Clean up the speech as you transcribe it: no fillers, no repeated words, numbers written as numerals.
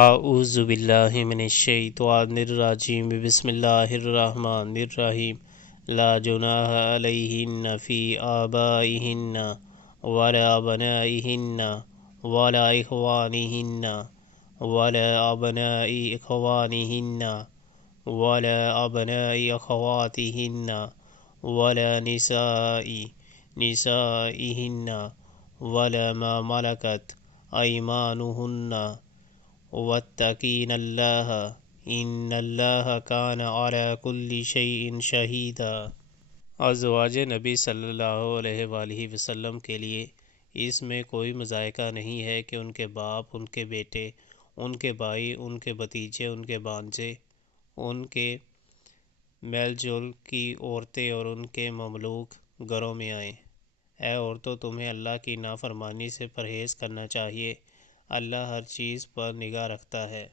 اعوذ باللہ من الشیطان الرجیم بسم اللہ الرحمن الرحیم لا جناح علیہن فی آبائہن ولا ابنائہن ولا اخوانہن ولا ابناء اخوانہن ولا ابناء اخواتہن ولا نسائہن ولا ما ملکت ایمانہن واتقین اللہ ان اللہ کان علی کل شیء شہیدا۔ ازواج نبی صلی اللہ علیہ وآلہ وسلم کے لیے اس میں کوئی مضائقہ نہیں ہے کہ ان کے باپ، ان کے بیٹے، ان کے بھائی، ان کے بھتیجے، ان کے بھانجے، ان کے میل جول کی عورتیں اور ان کے مملوک گھروں میں آئیں۔ اے عورتوں، تمہیں اللہ کی نافرمانی سے پرہیز کرنا چاہیے، اللہ ہر چیز پر نگاہ رکھتا ہے۔